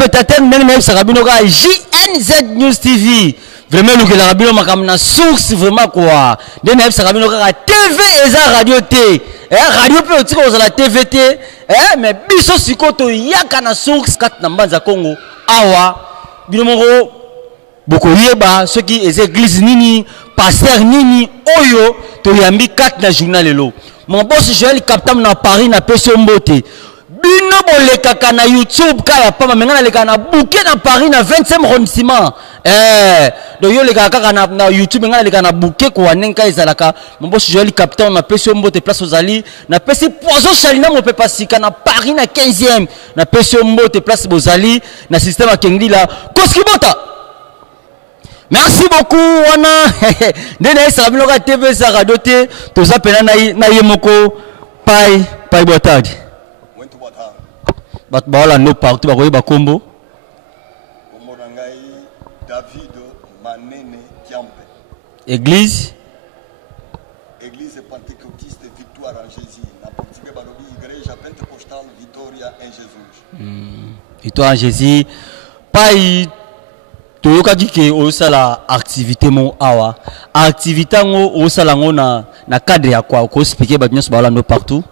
téléspectateurs, nous sommes JNZ News TV. Vraiment, nous avons une source, vraiment quoi. Nous sommes TV et radio T. Radio peut aussi la TVT. Mais biso sikoto yaka na source kat na mbanza Congo. Awa, binomoro bokoyeba ceux qui les églises nini, pasteur nini, oyo to yambi kat na journal elo. Mon boss Joël Captam na Paris na Peso Mbote. Bino bolekaka na YouTube kaya pa mengana leka na bouquet na Paris na 25e arrondissement. Donc yo leka kaka na YouTube mengana leka na bouquet ko wanenka ezalaka. Mon boss Joël Captain na Peso Mbote place aux Ali na pesi poison chalina mo pe pasika na Paris na 15e na Peso Mbote place Bozali na système akengi la Koskibota. Merci beaucoup wana. Ndena ça binoka TV sa radio te to za pena na yemoko pai botadi. Bat baola no partout bakoye bakombo Omonangai David Manene Tiampe. Église pentecôtiste Victoire en Jésus. Na portugais balobi igreja pentecostal Victoria en Jésus. Victoire en Jésus. Pai toyoka kike osala activité mo awa. Activité ngo osala ngo na cadre ya kwa ko expliquer ba nyonso baola no partout.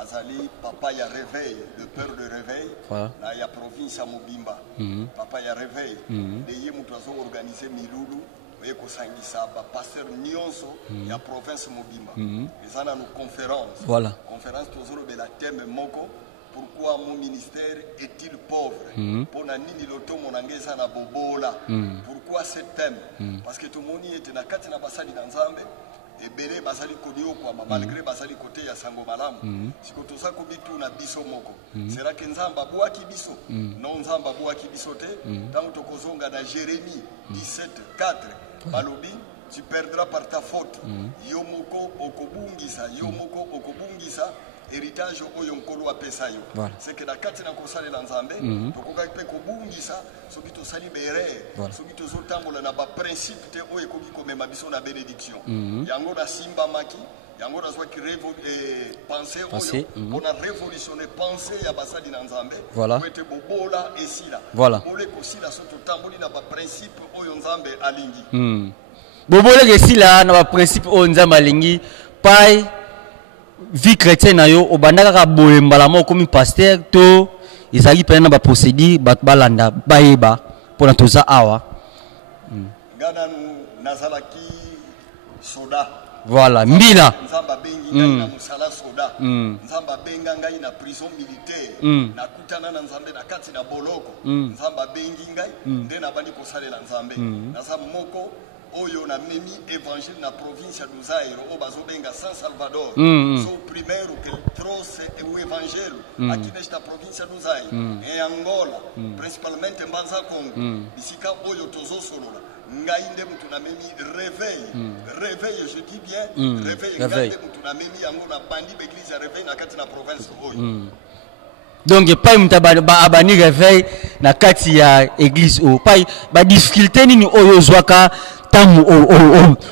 Azali papa ya réveil, le père de réveil, na ya province ya Mobimba. Papa ya réveil, de mutu azo organiser milulu, eko sangisa ba pasteur nyonso ya province Mobimba. Ezana no conférence. Voilà. Conférence tozolo bela thème moko. Pourquoi mon ministère est-il pauvre? Pour na nini loto monangeza na bobola. Pourquoi ce thème? Parce que tout le monde était na kati na basali na Nzambe. Et belé basali kodio kwa malgré basali côté ya sango malamu sikoto sa kobitu na biso moko sera que nzamba boaki biso non nzamba boaki biso te tant tokozonga na Jérémie 17:4 balobi tu perdras par ta faute yo moko okobungisa héritage oyo nkolo apesa yo c'est que na kati na kosala la nzambe tokoka pe kobungisa soki to sali bere soki to zotambola na ba principe te oyo koki komema biso na bénédiction yango na simba maki yango na zwaki penser oyo on a révolutionné penser ya basali na nzambe ko ete bobola esila bole kosila soto tamboli na ba principe oyo nzambe alingi bobola esila na ba principe oyo nzambe alingi pai vie chrétienne na yo obandaka ka boyembala moko comme pasteur to ezali pena ba procédure balanda bayeba pona toza awa ngana nazalaki soda voilà mbila nzamba bengi ngai na musala soda nzamba benga ngai na prison militaire nakutana na nzambe na kati na boloko nzamba bengi ngai nde na bandi kosalela nzambe naza moko oyo na memi évangile na province ya Luzairo o bazobenga San Salvador so primeiro que trouxe o evangelho aqui nesta província do Luzairo em Angola principalmente Mbanza Congo bisika oyo tozosolola ngai nde mutu na memi réveil je dis bien réveil ngai nde mutu na memi yango na bandi l'église ya réveil na kati na province oyo donc pas mutaba abani réveil na kati ya église o pas ba difficulté nini oyo zwaka tamu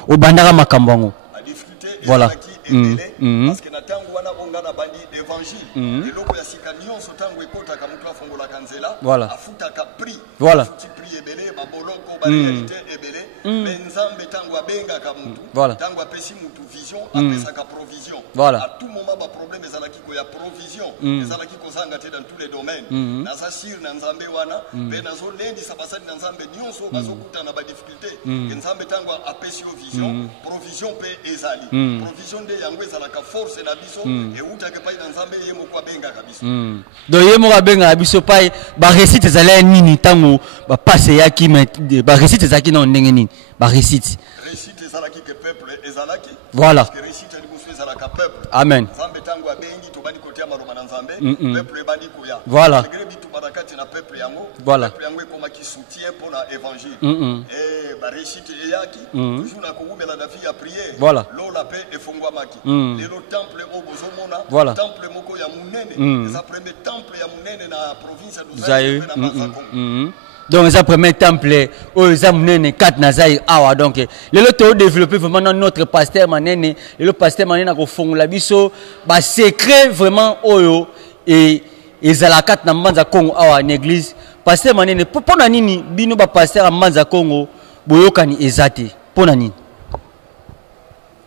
o bandaka makambo la difficulté voilà parce que na tangu wana bonga na bandi évangile eloko ya sika nyonso tangu ekota ka mutu afongola kanzela afuta ka prix futi prix ebele ba boloko ba réalité ebele mais nzambe tangu abenga ka mutu tangu apesi mutu vision apesa ka provision à tout moment ba problème ezalaki ko ya provision ezalaki ko zanga te dans tous les domaines na sa sir na nzambe wana be nazo lendi sabasani na nzambe nyonso bazokuta na ba difficulté nzambe tangu apesi yo vision provision pe ezali provision de yango ezalaka force na biso e utake pai na nzambe yemo kwa benga kabiso do yemo kwa benga biso pai ba récite ezala nini tango ba passe yaki ba récite ezaki na ndenge nini ba récite ezalaki ke peuple ezalaki voilà parce que récite ali musu ezalaka peuple amen nzambe tango abengi to bandi kotia maroba na nzambe peuple bandi koya voilà malgré bitu barakati na peuple yango voilà peuple yango ekoma ki soutien pour la évangile et ba récite eyaki toujours na kobumela na vie ya prière voilà lola pe efongwamaki lelo temple o bozomona temple moko ya munene eza premier temple ya munene na province ya Luzairo na Mbanza Congo Donc c'est le premier temple où ils ont 4 nazaï awa donc le lot développer vraiment notre pasteur manene le pasteur manene a kofongola biso ba secret vraiment oyo et ezala 4 na mbanza Congo awa en église pasteur manene pona nini bino ba pasteur mbanza Congo boyokani ezate pona nini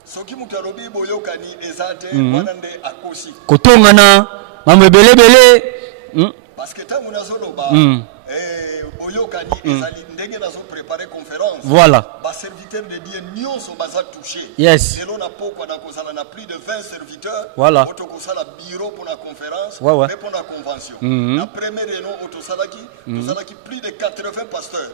soki mutu alobi boyokani ezate wana nde akosi kotongana mamebele parce que tangu nazoloba boyokani ezali ndenge nazo préparer conférence voilà ba serviteur de Dieu nyonso baza touché yes lelo na pokwa na kozala na plus de 20 serviteurs voilà otokosala bureau pour la conférence et pour la convention la première réunion otosalaki tosalaki plus de 80 pasteurs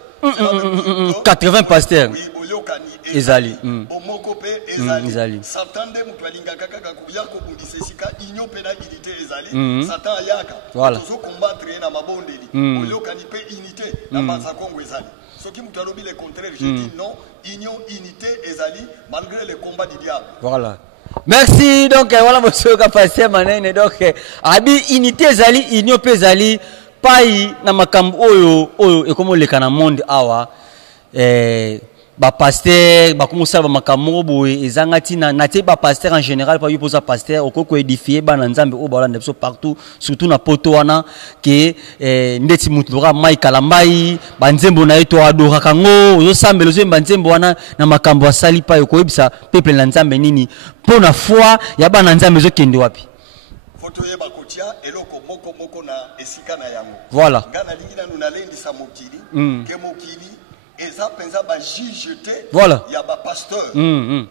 80 pasteurs oui boyokani ezali omoko pe ezali Satan de mutu alingaka kaka kuya ko bundisa sika inyo pe na unité ezali Satan ayaka tozo combattre na mabondeli boyokani pe unité na banza Congo ezali soki mutu alobi le contraire je dis non union unité ezali malgré les combats du diable voilà merci donc voilà monsieur ka passer manene donc abi unité ezali union pe ezali pai na makambo oyo ekomo leka na monde awa ba pasteur ba komusala ba makambo boye ezangati na te ba pasteur en général pa yopoza pasteur okoko édifier ba na nzambe o balanda biso partout surtout na poto wana ke ndeti mutu lora mai kalambai ba nzembo na eto adora kango ozo sambelo zo nzembo wana na makambo asali pa yokoyebisa peuple na nzambe nini pona foi ya ba na nzambe zo kende wapi foto yeba kotia eloko moko na esika na yango voilà ngana lingina nuna lendi sa mokili ke mokili eza penza ba juge te voilà ya ba pasteur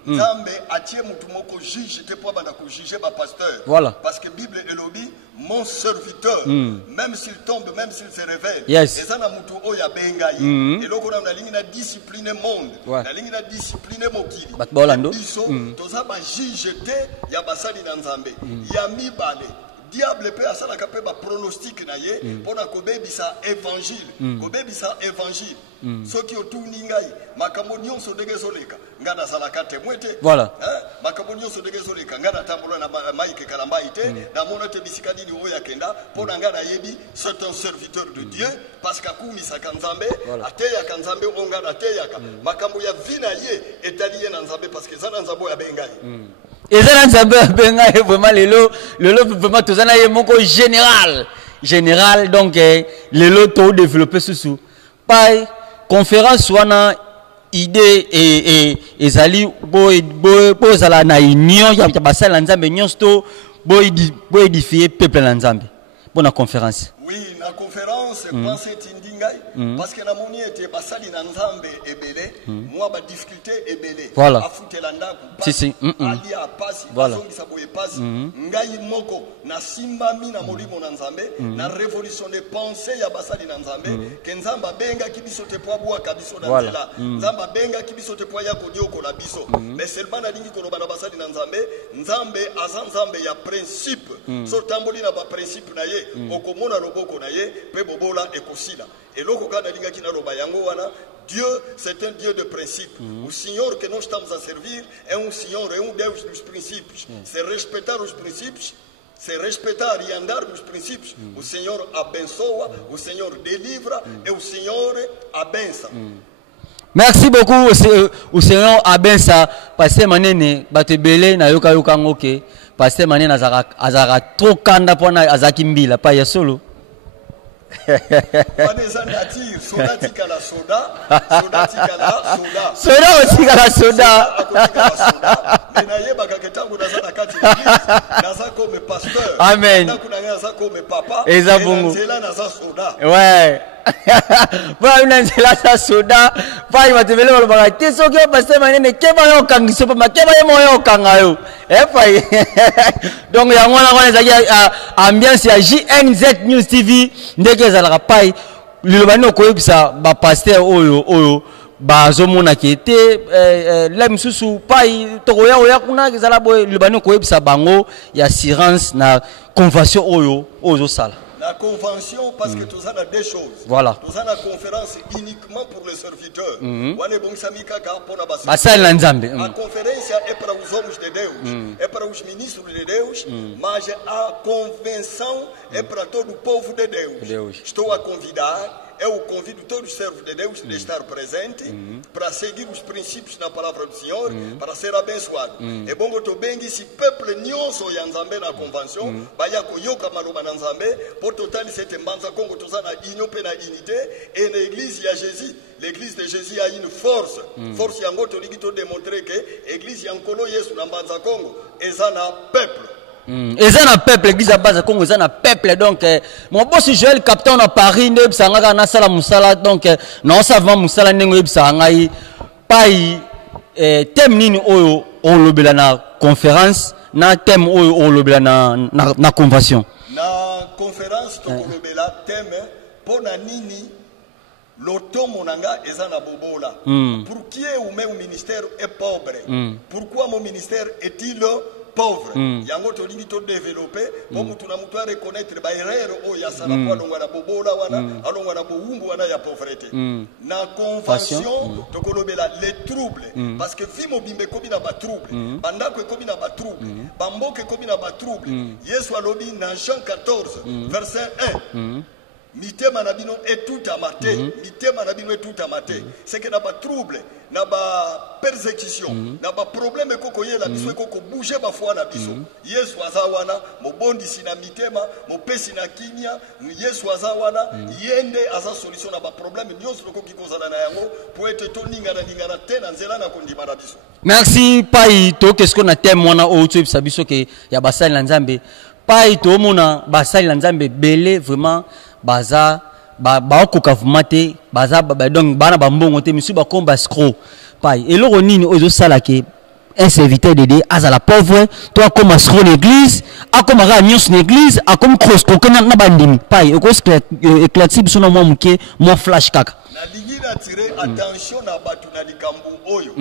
nzambe atie mutu moko juge te po bana ko juger ba pasteur voilà parce que Bible elobi mon serviteur même s'il tombe même s'il se réveille eza na mutu oya benga ye eloko na lingi na discipline monde na lingi na discipline mokili biso toza ba juge te ya basali na nzambe ya mibale diable peut asalaka pe ba pronostic na ye pona kobebisa évangile kobebisa évangile soki otuni ngai makambo nyonso ndenge ezoleka nga nazalaka témoin te voilà makambo nyonso ndenge ezoleka nga natambola na maike kalambai te namona te bisika nini oyo akenda mpona nga nayebi c'est un serviteur de Dieu parce qu'akumisaka nzambe ateyaka nzambe oyo nga nateyaka makambo ya vi na ye etali ye na nzambe parce que eza na nzambe oyo abenga ye ezana nzambe abenga ye vraiment lelo vraiment tozana ye moko général donc lelo to développer susu pai conférence wana idée et ezali bo zala na union ya basala nzambe nyonso bo édifier peuple na nzambe bona conférence oui la conférence pensée tindingai parce que la moni était basali na nzambe ebele moi ba difficulté ebele afutela ndaku si ali apasi bazongisa boye pasi ngai moko na simbami na molimo na nzambe na révolution de pensée ya basali na nzambe ke nzamba benga kibiso te po bwa kabiso na nzela nzamba benga kibiso te po ya kodioko la biso mais seulement na lingi koloba na basali na nzambe aza nzambe ya principe so tamboli na ba principe na ye okomona loboko na ye pe bobola ekosila eloko kana linga kina loba yango wana Dieu, c'est un Dieu de principe. O Senhor que nós estamos a servir é Senhor, é Deus dos princípios. Se respeitar os princípios, se respeitar e andar nos princípios, o Senhor abençoa, o Senhor delivra e o Senhor abençoa. Merci beaucoup au Seigneur abença passer manene batebele na yoka ngoke passer manene azara trop kanda pona azaki mbila pa ya solo soda tika la soda na yeba kaketangu nazana kati naza comme pasteur amen naza comme papa ezabungu naza soda ouais ba unanzela sa soda ba imatebele balobaka te soki pasteur manene keba yo kangiso pa makeba ye moyo kanga yo pa donc yango wana ezaki ambiance ya JNZ News TV ndeke ezalaka pai lilobani koyebisa ba pasteur oyo bazomona kete la misusu pai tokoya oya kuna ezala boye lilobani koyebisa bango ya assurance na convention oyo sala. La convention, parce que tout ça a deux choses. Voilà. Tout ça la conférence uniquement pour les serviteurs. La conférence est pour les hommes de Deus, est pour les ministres de Deus, mais a convenção é para todo o povo de Deus. Estou a convidar eu convido todos os servos de Deus de estar presente para seguir os princípios na palavra do Senhor, para ser abençoado. É bom que tu bengue esse peuple nyonso ya Nzambe na convention, baya koyoka maloba na Nzambe, pour total cette mbanza Congo tozana union pe na unité et l'église ya Jésus. L'église de Jésus a une force. Force yango to ligito démontrer que église ya nkolo Yesu na mbanza Congo ezana peuple. Et ça, peuple, l'église à base Congo, ça, peuple. Donc, mon boss, Joël, capitaine à Paris, ne sais pas, na sala musala. Donc, non, ça va musala, ne sais pas, pas thème ni au lobela na conférence, na thème au lobela na convention. Na conférence, to lobela thème pour na nini. L'auto monanga ezana bobola. Pour qui est ou mon ministère est pauvre? Pourquoi mon ministère est-il pauvre? Yango to limito développer pour mutu na mutu reconnaître ba erreur o ya sala kwa longa na bobola wana alonga na boumbu wana ya pauvreté. Na convention to kolobela les troubles parce que fi mobimbe ko bina ba trouble bandako ko bina ba trouble bamboke ko bina ba trouble. Yesu alobi na Jean 14 verset 1. Mitema na bino est tout amaté, mitema na bino est tout amaté. C'est que na ba trouble, na ba persécution, na ba problème koko yela biso koko bouger ba foi na biso. Yesu azawana, mo bondisi na mitema, mo pesi na kimia, Yesu azawana, yende aza solution na ba problème nyonso loko kikozala na yango pour être toninga na tena nzela na kondima na biso. Merci pai to qu'est-ce qu'on a témoin au tu biso ke ya basali na Nzambe. Pai to mona basali na Nzambe belé vraiment baza ba koka vumate baza donc bana bambongo te misu ba komba scro pai eloko nini ozo sala ke un serviteur de Dieu azala pauvre toi comme scro l'église a comme ra nyos l'église a comme cross ko na bandimi pai eko éclatir biso na moi muke moi flash kaka na lingi na tirer attention na batu na likambu oyo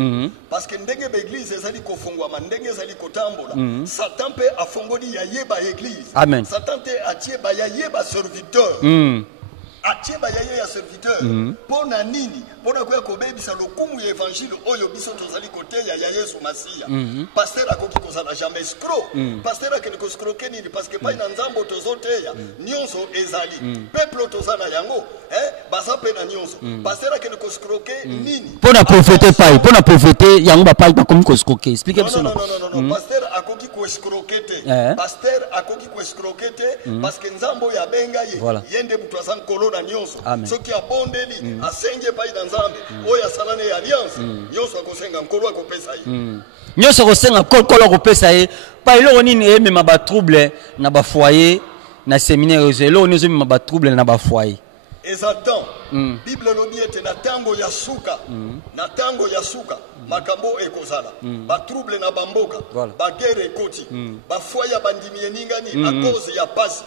parce que ndenge ba église ezali ko fongwa ndenge ezali ko tambola Satan pe afongoli ya yeba église. Amen. Satan te atie ba ya yeba serviteur atie ba ya serviteur pona nini pona kwa kobebisa lokumu ya évangile oyo biso tozali kote ya Yesu Masia. Pasteur akoki kozala jamais escroc. Pasteur akoki escroquer nini parce que pa ina nzambo tozoteya nyonso ezali peuple tozana yango baza pe na nyonso pasteur akoki escroquer nini pona prophéter pai pona prophéter yango ba pai ba komi escroquer expliquez biso non pasteur akoki escroquer te pasteur akoki escroquer te parce que nzambo ya benga ye yende butu azan kolona nyonso soki abondeli asenge pai na nzambe oya salane ya alliance nyonso akosenga nkolo akopesa ye nyonso akosenga nkolo akopesa ye pa eloko nini emema ba trouble na ba foyer na séminaire eloko nini ezomema ba trouble na ba foyer Ezatan Bible lobi ete na tango ya suka na tango ya suka makambo ekozala ba trouble na bamboka ba guerre ekoti ba foya bandimi eningani a cause ya pasi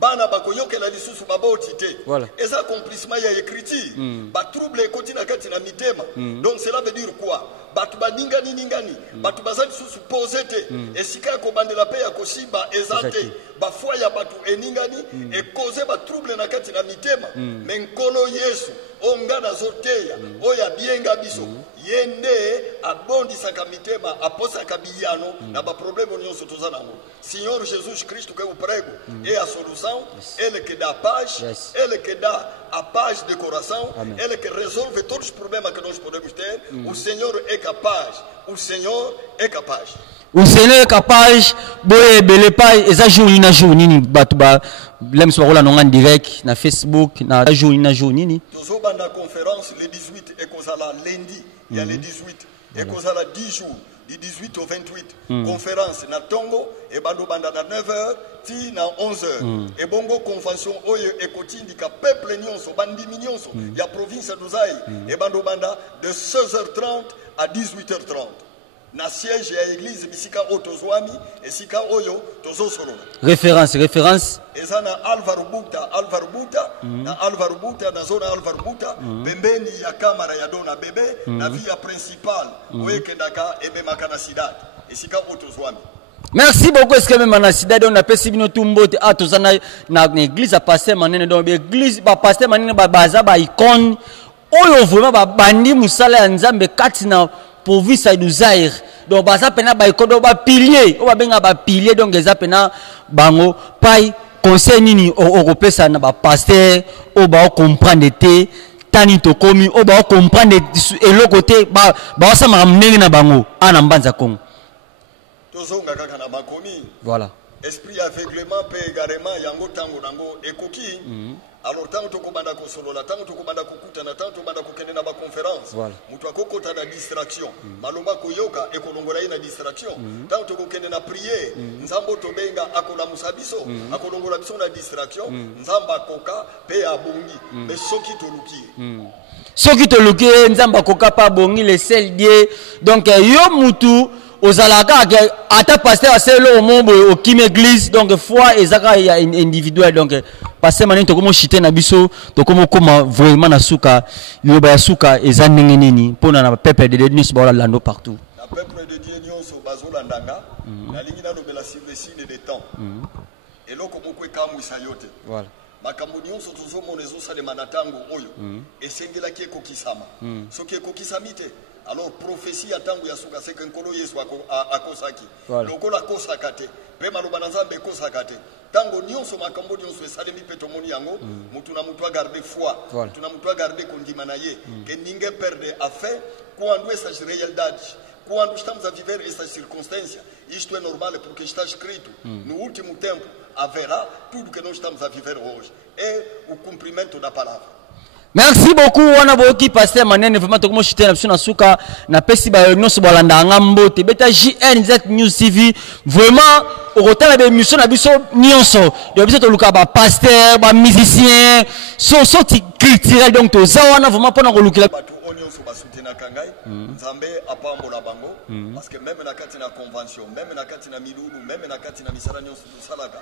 bana bakoyokela lisusu baboti te eza accomplissement ya écriture ba trouble ekoti na kati na mitema donc cela veut dire quoi batu baningani batu bazali susu posé te esika ko bandela pe ya kosiba ezate ba foya batu eningani e cause ba trouble na kati na mitema menkolo Yesu ongana zoteya oya bienga biso yende abondisaka mitema aposaka biyano na ba problème nyonso tozana ngo Seigneur Jésus Christ que vous prego et à solution elle que da page elle que da a page de coração elle que résolve tous os problemas que nós podemos ter o Senhor é capaz o Senhor é capaz. O Seigneur est capable boye bele pai eza jour na jour nini batu ba lem so rola en direct na Facebook na jour nini tozo banda conférence le 18 et kozala lundi il y a le 18 et kozala 10 jours du 18 au 28 conférence na Tongo et bando banda na 9h ti na 11h et bongo convention oyo ekotindika peuple nyonso bandimi nyonso ya province d'Ozai et bando banda de 16h30 à 18h30 na siège ya église bisika otozwami esika oyo tozosolola référence eza na Alvaro Buta na Alvaro Buta na zona Alvaro Buta pembeni ya kamera ya dona bebe na via principale oyekendaka ememaka na sidate esika otozwami. Merci beaucoup. Est-ce que même en Asidade on a perçu bino tumbote à tous na église à passer manene donc église ba passer manene ba baza ba icône oyo vraiment ba bandi musala ya Nzambe kati na province du Zaire donc baza pena ba ikodo ba pilier o ba benga ba pilier donc eza pena bango pai conseil nini opesa na ba pasteur o ba comprendre te tani to komi o ba comprendre eloko te ba sa mamnengi na bango ana mbanza Kongo tozonga kaka na bakomi voilà esprit aveuglement pe également yango tango nango ekoki alors tango tokobanda ko solola tango tokobanda kokutana tango tokobanda kokende na ba conférence mutu akokota na distraction maloba koyoka ekolongola ina distraction tango tokokende na prière nzambo tobenga akola musabiso akolongola biso na distraction nzamba koka pe abongi mais soki toluki nzamba koka pa bongi le sel die donc yo mutu ozalaka ata pasteur aselo omombo au kim église donc foi ezaka ya individuel donc pasteur manene tokomo chiter na biso tokomo koma vraiment na suka yoba ya suka eza ndenge nini pona na peuple de Dieu ba lando partout na peuple de Dieu nyonso bazolandanga na lingi na lobela signe de temps eloko moko ekamwisa yote voilà makambo nyonso tozomona ezosalema na tango oyo esengelaki ekokisama soki ekokisami te alors prophétie ya tango ya suka seke nkolo Yesu akosaki lokola akosaka te pe maloba na Nzambe ekosaka te tango nyonso makambo nyonso esalemi pe tomoni yango mutu na mutu agarde foi mutu na mutu agarde kondima na ye que ninguém perde a fé quando essa realidade quando estamos a viver essa circunstância isto é normal porque está escrito no último tempo haverá tudo que nós estamos a viver hoje é o cumprimento da palavra. Merci beaucoup wana boki pasteur manene vraiment to ko chiter na biso na suka na pesi ba nyonso bolanda ngambo te beta JNZ News TV vraiment okotala be mission na biso nyonso yo biso to luka ba pasteur ba musicien so ti culturel donc to za wana vraiment pona ko lukila batu nyonso ba soutenir kangai Nzambe apambola bango parce que même na kati na convention même na kati na milulu même na kati na misala nyonso to salaka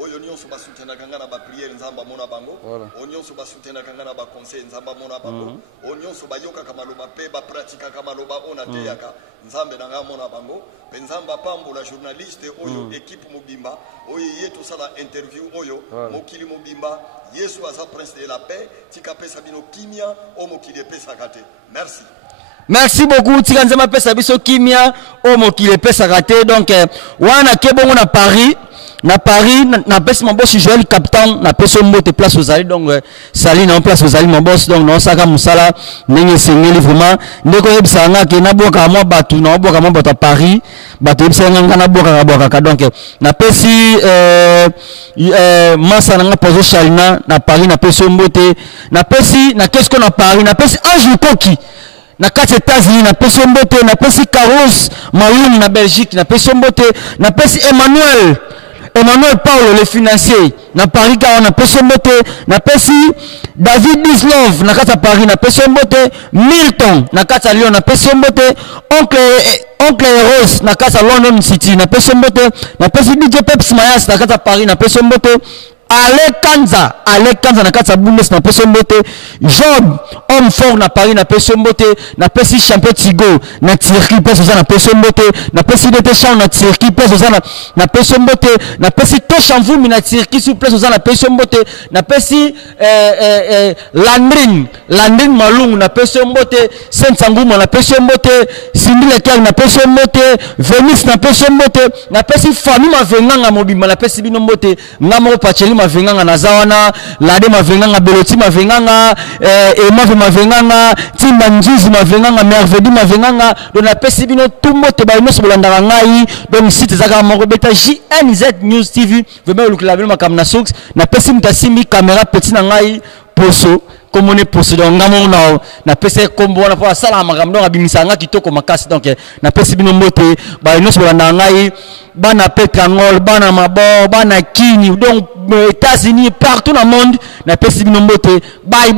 oyo nyonso ba soutenir kanga na ba prière Nzamba mona bango oyo nyonso ba soutenir kanga na ba conseil Nzamba mona bango oyo nyonso ba yoka kama loba pe ba pratika kama loba ona te yaka Nzambe na nga mona bango pe Nzamba pambola journaliste oyo équipe mobimba oyo yeto sala interview oyo mokili mobimba Yesu aza prince de la paix tika pesa bino kimia o mokili pesa kate merci. Merci beaucoup tika nzema pesa biso kimia o mokili pesa kate donc wana kebongo na Paris na pesi mon boss Joël Captain na peso mbote place aux ali donc sali na place aux ali mon boss donc non saka musala ndenge sengeli vraiment ndeko yebisa nga ke na boka mo batu na boka mo batu à Paris batu yebisa nga na boka donc na pesi masa na pozo Chalina na Paris na peso mbote na pesi na qu'est-ce qu'on a Paris na pesi Ange Koki na kati États-Unis na peso mbote na pesi Carlos Maroun na Belgique na peso mbote na pesi Emmanuel Paulo le financier na Paris ka na peso mbote na pesi David Bislov na kati Paris na peso mbote Milton na kati Lyon na peso mbote oncle Rose na kati London City na peso mbote na pesi DJ Peps Mayas na kati Paris na peso mbote Alekanza na kati Bundes na peso mbote Job homme fort na Paris na peso mbote na pesi champion Tigo na Turquie peso za na peso mbote na pesi DT Champ na Turquie peso za na peso mbote na pesi Toshamvumi na Turquie sur peso za na peso mbote na pesi Landrin Malungu na peso mbote Sensanguma na peso mbote Sindile Kiang na peso mbote Venice na peso mbote na pesi Fami Mavenganga mobimba na pesi bino mbote ngamo Pacheli Mavenganga na zawana Lade Mavenganga Beloti Mavenganga Emave Mavenganga Timba Njizi Mavenganga Mervedi Mavenganga donc na pesi bino tumbo te ba inoso bolanda ngai donc site zaka moko beta JNZ News TV vraiment lukila bino makamna sox na pesi mutasimbi caméra petit na ngai poso comme on est poso donc ngamo na pesi kombo na pour sala makamdo ngabimisa nga kitoko makasi donc na pesi bino mbote ba inoso bolanda ngai bana Petrangol bana Mabo bana Kini donc États-Unis partout dans le monde na pesi bino mbote bye